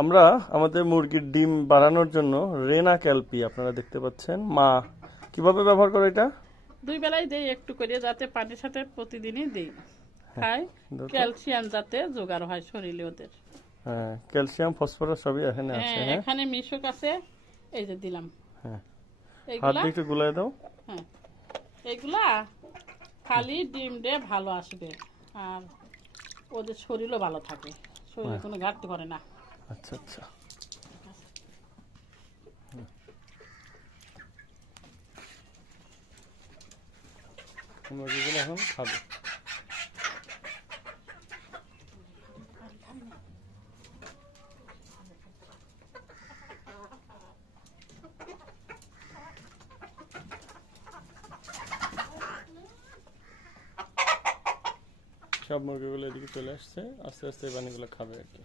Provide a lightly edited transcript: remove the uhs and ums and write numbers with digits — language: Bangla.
আমরা আমাদের মুরগির ডিম বাড়ানোর জন্য রেনা ক্যালপি আপনারা দেখতে পাচ্ছেন। মা কিভাবে ব্যবহার করে এটা? দুই বেলায় দেই একটু করে, যাতে পানির সাথে প্রতিদিনই দেই খাই, দাও তো। ক্যালসিয়াম যাতে জোগাড় হয় শরীরে ওদের। হ্যাঁ, ক্যালসিয়াম ফসফরাস সবই এখানে আছে। হ্যাঁ, এখানে মিশক আছে, এই যে দিলাম। হ্যাঁ, হাত এইগুলা, দিয়ে একটু গুলাই দাও। হ্যাঁ, এইগুলা খালি ডিম দিয়ে ভালো আসবে, আর ওদের শরীরও ভালো থাকে, শরীরে কোনো ঘাটতি করে না। আচ্ছা আচ্ছা। মুরগিগুলো এখন খাবে। সব মুরগিগুলো এদিকে চলে আসছে, আস্তে আস্তে এই পানিগুলো খাবে আর কি।